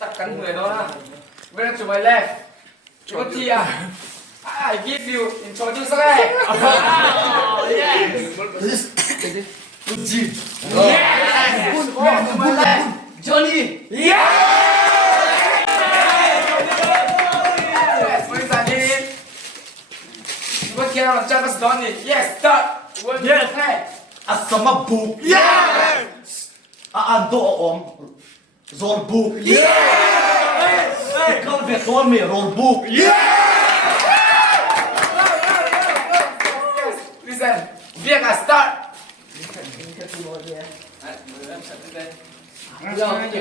Chắc cắn người đó là. When to my left. What here? I give you introduce again. Yes. Yes. When to my left. Johnny. Yes. What is that name? What can I just done it? Yes. Start. Yes. Asama book. Yes. Ando om. Zol book. Yes. Ikaw beton me roll book. Listen, Viet start.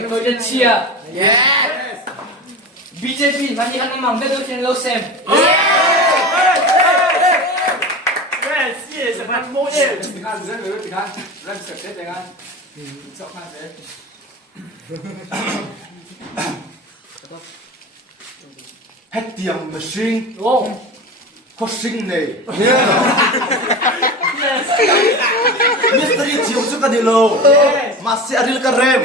Tôi chân chia Yes. BJP mà đi ăn đi mỏng đây tôi trên lâu xem Yes, bạn mua đi. Tiếng Anh rất là tiếng Anh. Rất là thích tiếng Anh. Chọn hai thế. Hết tiệm machine. Có sinh này. Mystery chiếu cho cái điều. Mà sẽ aril cái rem.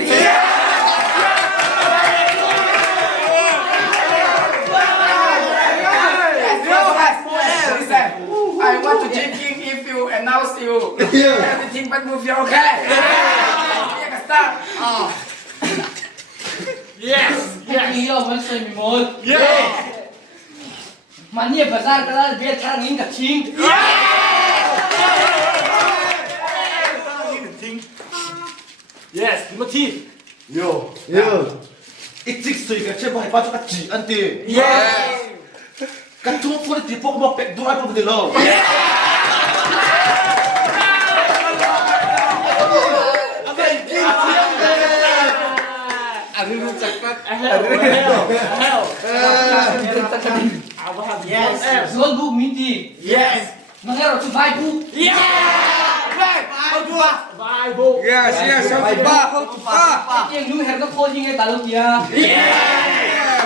I want to drinking if you announce you. Everything but move you okay. Viet start. Ini lo vẫn xây mình một mà nhiều thời gian cái là biết thằng nhìn cả chính Yes, Timothy. Yo. Ít chích suy cái chế bài cho cái chỉ ăn tiền. Cái chúng tôi thì phong một bẹt đuôi phong cái điều. Zon bu minti mà nghe rồi chụp vai bu Yes, tiếng nu hẹp nó khô như nghe ta lúc kia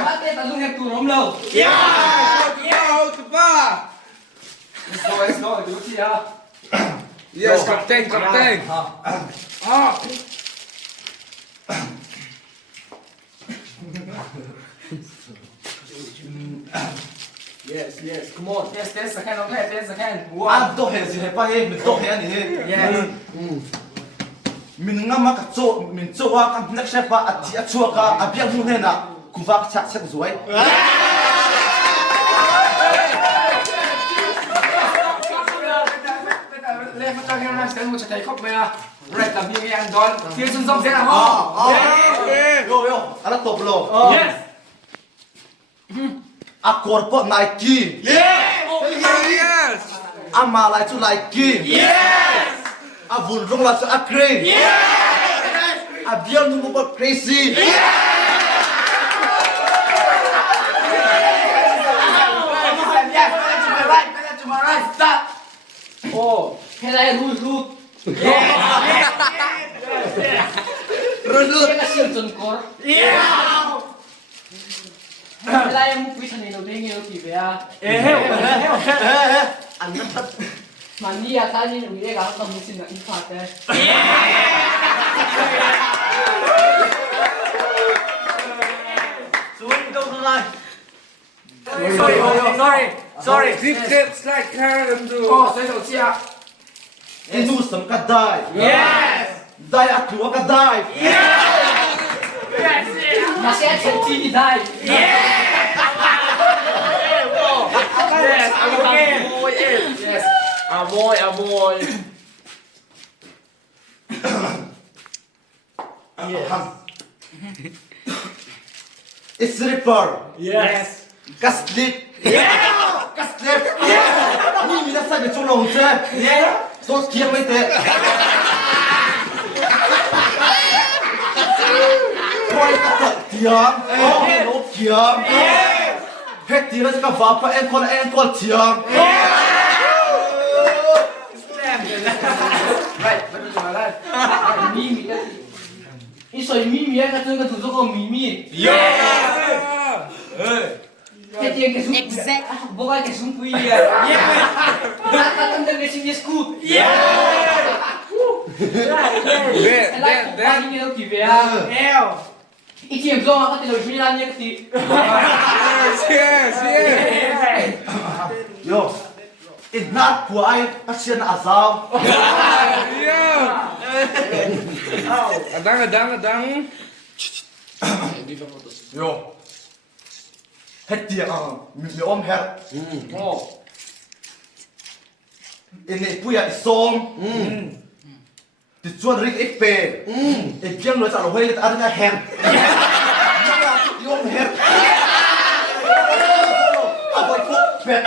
mà tên ta lúc hẹp tù rống lâu Let's go, do it here. Yes, captain. Yes, come on. Yes, 10 seconds, okay, 10 seconds. Anh tôi hệ gì hệ phải em mình tôi hệ anh hết. Yes. Mình ngắm cái chỗ mình chỗ qua cái next step à chỉ chua cả à biết muốn thế nào cũng vác chặt sẽ rồi. Lên phát cho em sẽ một thấy khóc về à. Right, làm như anh đón. Tiếng xuân rong sẽ là ho. Yo, anh là top lo. Yes. A corpo Nike. Yes. A malai chu Nike. Yes. A vulrong la chu Acre. A biel nu mo crazy. Yes, to my right, stop. thế này rút rút Run. cái là siêu chân cor thế này em quý thằng này đầu tiên nghe nó gì vậy à Anh nó mà đi à ta đi những cái gạo tầm một xin là ít phạt đấy Sorry. Deep slide carry them to. Sẽ đầu chia. inu sam ka dai. Yes. Dai a tu ka dai. mà sẽ chân chi đi đây Yes, Yes. Amoy. It's ripper. Yes. Ka slip. Ka slip. Ni mi na sai be chu long che. So kiam mai te. Thôi ka ta tiam. No kiam. Hết tí nó sẽ cả vấp và em con tiam. Right, bắt đầuมาได้ mimi cái gì ít soi mimi cái tôi cái thủ có mimi cái tiền cái súng exact bố cái súng quý à ta tâm cái sinh scoop Then cái này cũng phải như thế kia à Iki yang belum apa tidak bilannya keti. Yes, yes. Yo. Inat buai kasihan azam. Yeah. Adang. Yo. Het dia mi om her. Ini puya isom. Dijual ring ipe. Ipiang lo calo hoi let adanya her. Yom her. Apa itu bet?